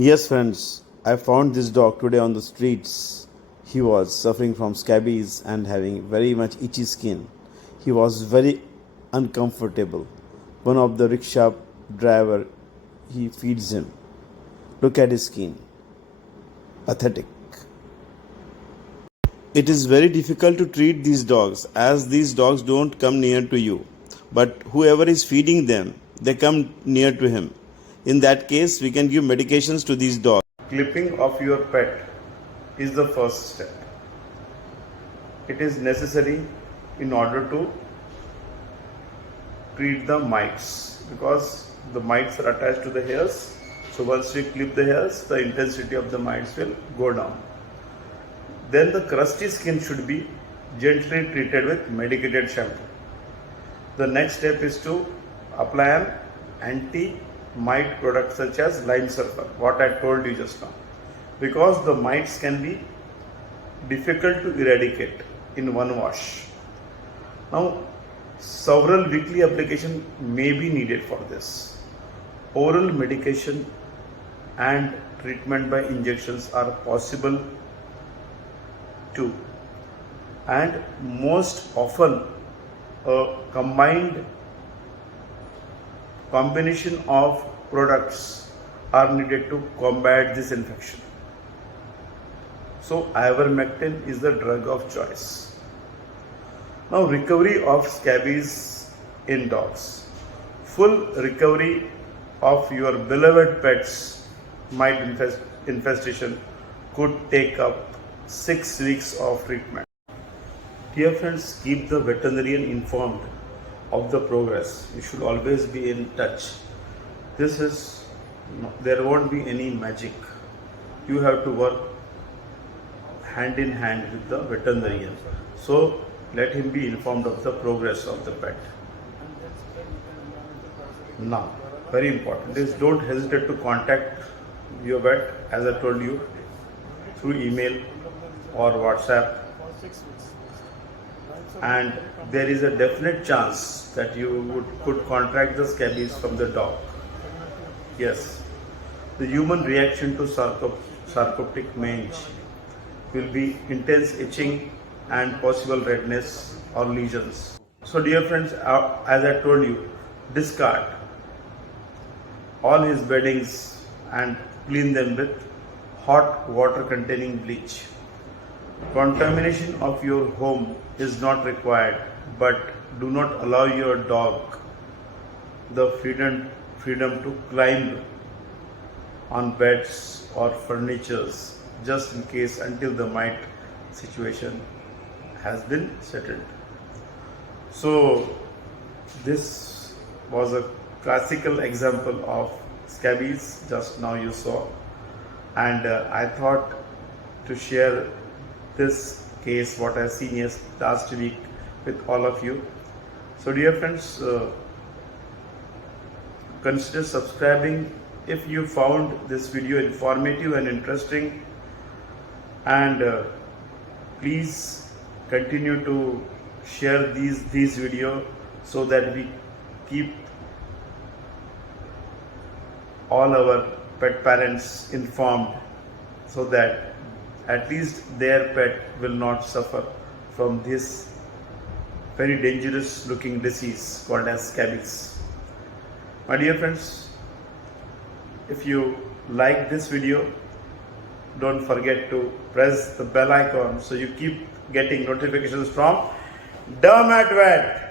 Yes, friends, I found this dog today on the streets. He was suffering from scabies and having very much itchy skin. He was very uncomfortable. One of the rickshaw driver he feeds him. Look at his skin. Pathetic. It is very difficult to treat these dogs as these dogs don't come near to you. But whoever is feeding them, they come near to him. In that case, we can give medications to these dogs. Clipping of your pet is the first step. It is necessary in order to treat the mites because the mites are attached to the hairs. So once we clip the hairs, the intensity of the mites will go down. Then the crusty skin should be gently treated with medicated shampoo. The next step is to apply an anti-mite product such as lime sulfur, what I told you just now. Because the mites can be difficult to eradicate in one wash. Now, several weekly application may be needed for this. Oral medication and treatment by injections are possible too. And most often, a combination of products are needed to combat this infection. So ivermectin is the drug of choice. Now, recovery of scabies in dogs. Full recovery of your beloved pet's mite infestation could take up 6 weeks of treatment. Dear friends, keep the veterinarian informed of the progress. You should always be in touch. There won't be any magic. You have to work hand in hand with the veterinarian. So let him be informed of the progress of the pet. Now, very important is don't hesitate to contact your vet as I told you through email or WhatsApp. And there is a definite chance that you could contract the scabies from the dog. Yes, the human reaction to sarcoptic mange will be intense itching and possible redness or lesions. So dear friends, as I told you, discard all his beddings and clean them with hot water containing bleach. Contamination of your home is not required, but do not allow your dog the freedom to climb on beds or furnitures just in case until the mite situation has been settled. So this was a classical example of scabies just now you saw, and I thought to share this case what I seen last week with all of you. So dear friends, consider subscribing if you found this video informative and interesting, and please continue to share these video so that we keep all our pet parents informed, so that at least their pet will not suffer from this very dangerous looking disease called as scabies. My dear friends, if you like this video, don't forget to press the bell icon so you keep getting notifications from Dermat Vet.